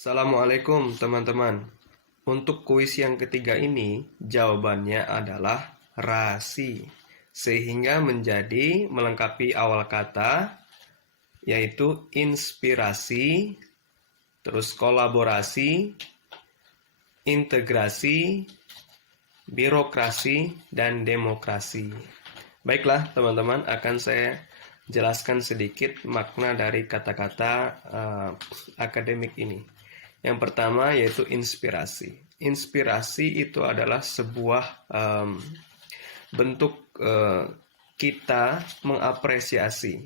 Assalamualaikum teman-teman. Untuk kuis yang ketiga ini, jawabannya adalah rasi. Sehingga menjadi melengkapi awal kata, yaitu inspirasi, terus kolaborasi, integrasi, birokrasi, dan demokrasi. Baiklah teman-teman, akan saya jelaskan sedikit makna dari kata-kata akademik ini. Yang pertama yaitu inspirasi. Inspirasi itu adalah sebuah bentuk kita mengapresiasi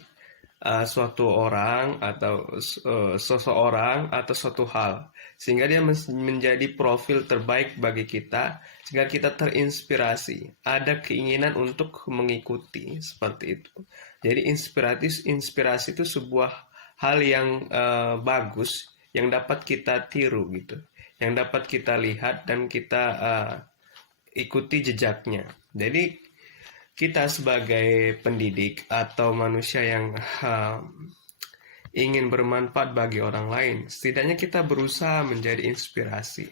suatu orang atau seseorang atau suatu hal, sehingga dia menjadi profil terbaik bagi kita, sehingga kita terinspirasi, ada keinginan untuk mengikuti seperti itu. Jadi inspirasi itu sebuah hal yang bagus yang dapat kita tiru gitu, yang dapat kita lihat dan kita ikuti jejaknya. Jadi kita sebagai pendidik atau manusia yang ingin bermanfaat bagi orang lain, setidaknya kita berusaha menjadi inspirasi,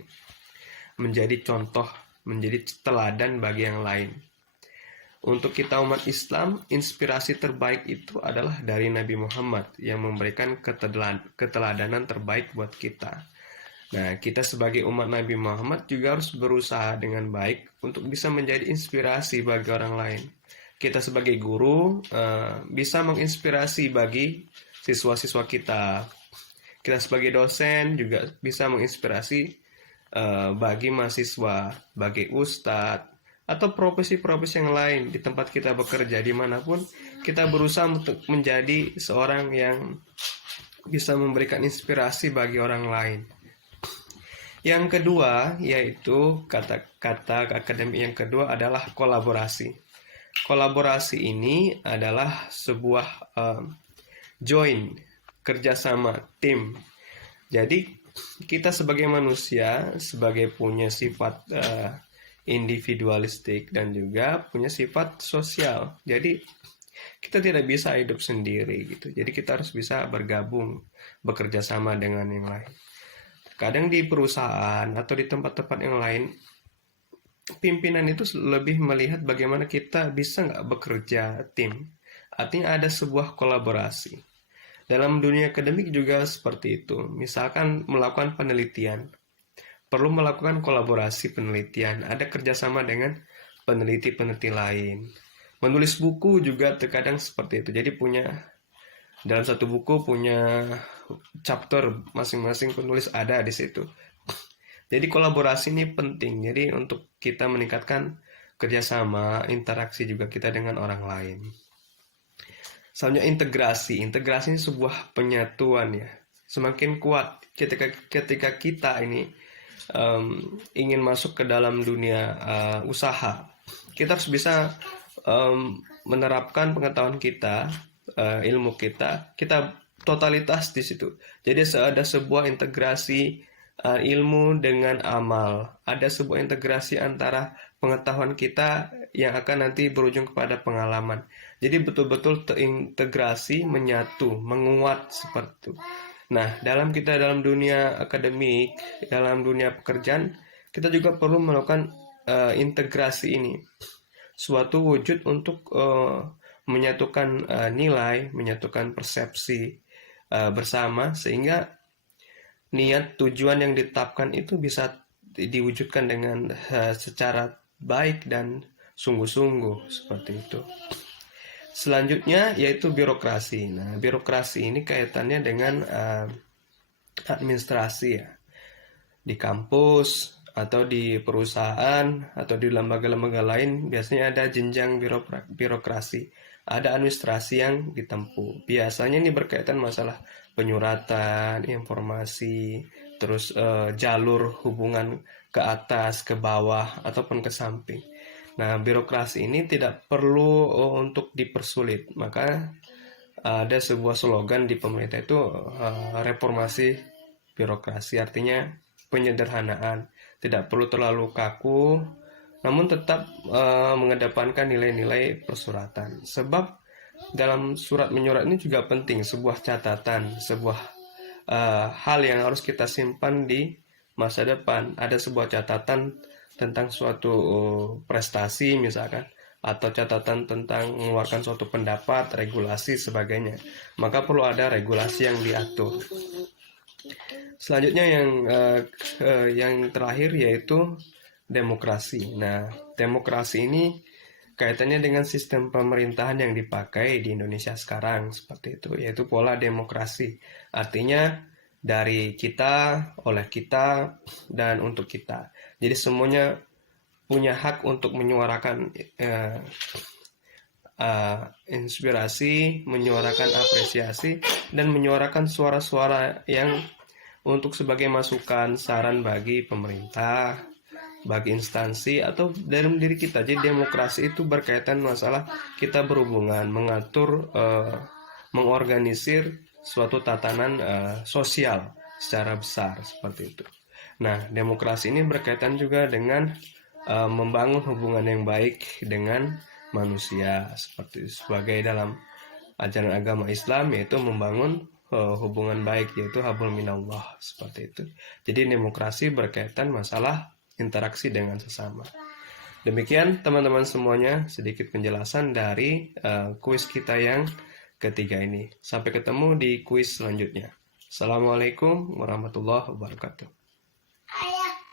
menjadi contoh, menjadi teladan bagi yang lain. Untuk kita umat Islam, inspirasi terbaik itu adalah dari Nabi Muhammad yang memberikan keteladanan terbaik buat kita. Nah, kita sebagai umat Nabi Muhammad juga harus berusaha dengan baik untuk bisa menjadi inspirasi bagi orang lain. Kita sebagai guru bisa menginspirasi bagi siswa-siswa kita. Kita sebagai dosen juga bisa menginspirasi bagi mahasiswa, bagi ustadz, atau profesi-profesi yang lain di tempat kita bekerja, dimanapun kita berusaha untuk menjadi seorang yang bisa memberikan inspirasi bagi orang lain. Yang kedua, yaitu kata-kata akademik yang kedua adalah kolaborasi. Kolaborasi ini adalah sebuah join, kerjasama, tim. Jadi kita sebagai manusia, sebagai punya sifat individualistik dan juga punya sifat sosial. Jadi kita tidak bisa hidup sendiri gitu. Jadi kita harus bisa bergabung, bekerja sama dengan yang lain. Kadang di perusahaan atau di tempat-tempat yang lain, pimpinan itu lebih melihat bagaimana kita bisa nggak bekerja tim. Artinya ada sebuah kolaborasi. Dalam dunia akademik juga seperti itu. Misalkan melakukan penelitian, perlu melakukan kolaborasi penelitian, ada kerjasama dengan peneliti-peneliti lain. Menulis buku juga terkadang seperti itu. Jadi dalam satu buku punya chapter, masing-masing penulis ada di situ. Jadi kolaborasi ini penting. Jadi untuk kita meningkatkan kerjasama, interaksi juga kita dengan orang lain. Selanjutnya integrasi. Integrasi ini sebuah penyatuan ya. Semakin kuat ketika kita ini ingin masuk ke dalam dunia usaha, kita harus bisa menerapkan pengetahuan kita, ilmu kita totalitas di situ. Jadi ada sebuah integrasi ilmu dengan amal, ada sebuah integrasi antara pengetahuan kita yang akan nanti berujung kepada pengalaman. Jadi betul-betul terintegrasi, menyatu, menguat seperti itu. Nah, dalam dunia akademik, dalam dunia pekerjaan, kita juga perlu melakukan integrasi ini. Suatu wujud untuk menyatukan nilai, menyatukan persepsi bersama, sehingga niat tujuan yang ditetapkan itu bisa diwujudkan dengan secara baik dan sungguh-sungguh seperti itu. Selanjutnya yaitu birokrasi. Nah, birokrasi ini kaitannya dengan administrasi ya. Di kampus atau di perusahaan atau di lembaga-lembaga lain biasanya ada jenjang birokrasi. Ada administrasi yang ditempuh. Biasanya ini berkaitan masalah penyuratan, informasi, terus jalur hubungan ke atas, ke bawah, ataupun ke samping. Nah, birokrasi ini tidak perlu untuk dipersulit. Maka ada sebuah slogan di pemerintah itu reformasi birokrasi, artinya penyederhanaan. Tidak perlu terlalu kaku, namun tetap mengedepankan nilai-nilai persuratan. Sebab dalam surat menyurat ini juga penting sebuah catatan, sebuah hal yang harus kita simpan di masa depan. Ada sebuah catatan tentang suatu prestasi misalkan, atau catatan tentang mengeluarkan suatu pendapat, regulasi, sebagainya. Maka perlu ada regulasi yang diatur. Selanjutnya yang terakhir yaitu demokrasi. Nah, demokrasi ini kaitannya dengan sistem pemerintahan yang dipakai di Indonesia sekarang seperti itu, yaitu pola demokrasi. Artinya dari kita, oleh kita, dan untuk kita. Jadi semuanya punya hak untuk menyuarakan inspirasi, menyuarakan apresiasi, dan menyuarakan suara-suara yang untuk sebagai masukan, saran bagi pemerintah, bagi instansi, atau dalam diri kita. Jadi demokrasi itu berkaitan masalah kita berhubungan, mengatur, mengorganisir suatu tatanan sosial secara besar seperti itu. Nah, demokrasi ini berkaitan juga dengan membangun hubungan yang baik dengan manusia, seperti sebagai dalam ajaran agama Islam, yaitu membangun hubungan baik, yaitu hablum minallah, seperti itu. Jadi demokrasi berkaitan masalah interaksi dengan sesama. Demikian teman-teman semuanya, sedikit penjelasan dari kuis kita yang ketiga ini. Sampai ketemu di kuis selanjutnya. Assalamualaikum warahmatullahi wabarakatuh.